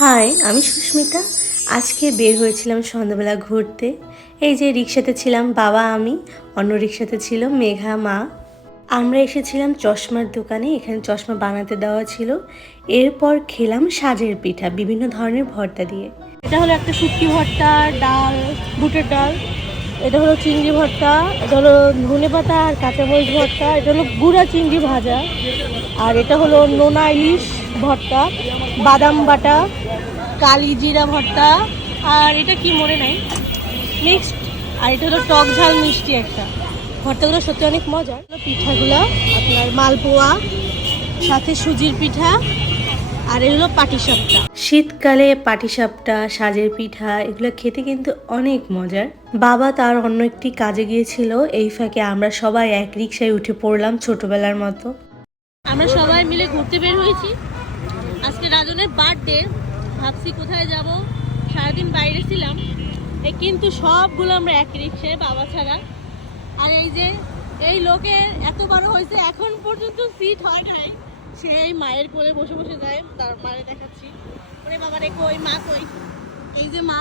High, আমি সুস্মিতা। আজকে বের হয়েছিলাম সন্ধ্যাবেলা ঘুরতে। এই যে রিক্সাতে ছিলাম বাবা, আমি, অন্য রিক্সাতে ছিল মেঘা, মা। আমরা এসেছিলাম চশমার দোকানে, এখানে চশমা বানাতে দেওয়া ছিল। এরপর খেলাম সাজের পিঠা বিভিন্ন ধরনের ভর্তা দিয়ে। এটা হলো একটা শুটকি ভর্তা, ডাল, বুটের ডাল। এটা হলো চিংড়ি ভর্তা, এটা হলো ধনে পাতা আর কাঁচামরিচ ভর্তা, এটা হলো গুঁড়া চিংড়ি ভাজা, আর এটা হলো নোনা ইলিশ ভর্তা, বাদাম বাটা, কালি জিরা ভর্তা, আর এটা কি মনে নাই, মিক্সড। আর এটা হলো টক ঝাল মিষ্টি একটা। ভর্তাগুলো সত্যি অনেক মজার। পিঠাগুলো আপনার মালপোয়া, সাথে সুজির পিঠা, আর এগুলো পাটিসাপটা। শীতকালে পাটিসাপটা, সাজের পিঠা এগুলো খেতে কিন্তু অনেক মজার। বাবা তার অন্য একটি কাজে গিয়েছিল, এই ফাঁকে আমরা সবাই এক রিক্সায় উঠে পড়লাম ছোটবেলার মতো। আমরা সবাই মিলে ঘুরতে বের হয়েছি। আজকে রাজনের বার্থডে, ভাবছি কোথায় যাব, সারাদিন বাইরে ছিলাম, কিন্তু সবগুলো আমরা এক রিক্সায়, বাবা ছাড়া। আর এই যে এই লোকের এত বড় হয়েছে এখন পর্যন্ত সিট হয় নাই, সেই মায়ের কোলে বসে বসে যায়। তার মায়ের দেখাচ্ছি, ওরে বাবা রে, কই মা কই, এই যে মা,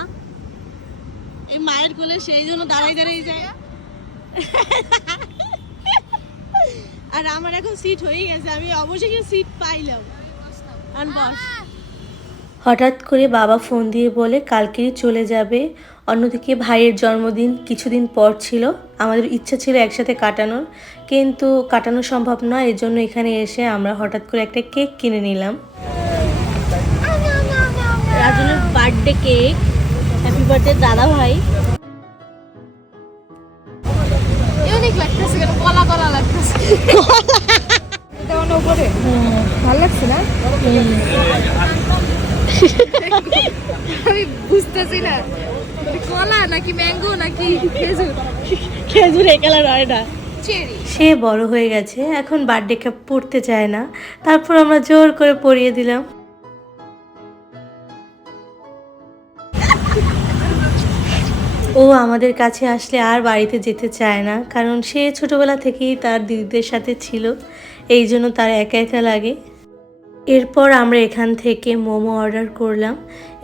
এই মায়ের কোলে সেই জন্য দাঁড়াই দাঁড়াই যায়। আর আমার এখন সিট হয়ে গেছে, আমি অবশ্যই সিট পাইলাম। আর বস, হঠাৎ করে বাবা ফোন দিয়ে বলে কালকেই চলে যাবে। অন্যদিকে ভাইয়ের জন্মদিন কিছুদিন পর ছিল, আমাদের ইচ্ছা ছিল একসাথে কাটানোর, কিন্তু কাটানো সম্ভব নয়। এর জন্য এখানে এসে আমরা হঠাৎ করে একটা কেক কিনে নিলাম, রাজনের বার্থডে কেক। হ্যাপি বার্থডে দাদা ভাই। ভালো লাগছে না? আমি বুঝতেছি না কলা নাকি ম্যাঙ্গো নাকি খেজুর। খেজুর এই কালার হয় না। চেরি। সে বড় হয়ে গেছে, এখন বার্থডে কেক পড়তে চায় না, তারপর আমরা জোর করে পরিয়ে দিলাম। ও আমাদের কাছে আসলে আর বাড়িতে যেতে চায় না, কারণ সে ছোটবেলা থেকেই তার দিদিদের সাথে ছিল, এই জন্য তার একা একা লাগে। এরপর আমরা এখান থেকে মোমো অর্ডার করলাম।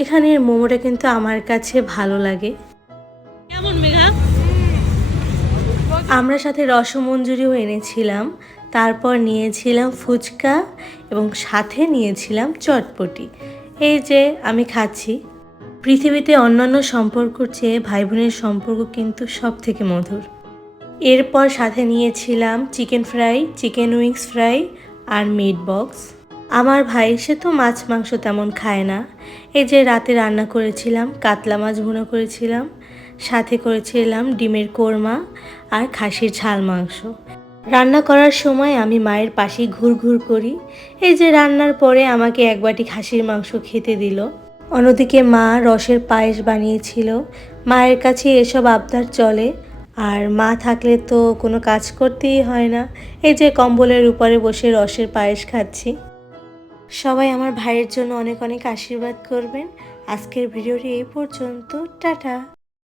এখানের মোমোটা কিন্তু আমার কাছে ভালো লাগে। কেমন মেঘা? আমরা সাথে রসমঞ্জুরিও এনেছিলাম, তারপর নিয়েছিলাম ফুচকা এবং সাথে নিয়েছিলাম চটপটি। এই যে আমি খাচ্ছি। পৃথিবীতে অন্যান্য সম্পর্কর চেয়ে ভাই বোনের সম্পর্ক কিন্তু সব থেকে মধুর। এরপর সাথে নিয়েছিলাম chicken fry, chicken wings fry আর মিট বক্স। আমার ভাই সে তো মাছ মাংস তেমন খায় না। এই যে রাতে রান্না করেছিলাম, কাতলা মাছ ভুনা করেছিলাম, সাথে করেছিলাম ডিমের কোরমা আর খাসির ঝাল মাংস। রান্না করার সময় আমি মায়ের পাশেই ঘুরঘুর করি। এই যে রান্নার পরে আমাকে এক বাটি খাসির মাংস খেতে দিল। অন্যদিকে মা রসের পায়েস বানিয়েছিল। মায়ের কাছে এসব আবদার চলে, আর মা থাকলে তো কোনো কাজ করতেই হয় না। এই যে কম্বলের উপরে বসে রসের পায়েস খাচ্ছি। সবাই আমার ভাইয়ের জন্য অনেক অনেক আশীর্বাদ করবেন। আজকের ভিডিওটি এই পর্যন্ত। টাটা।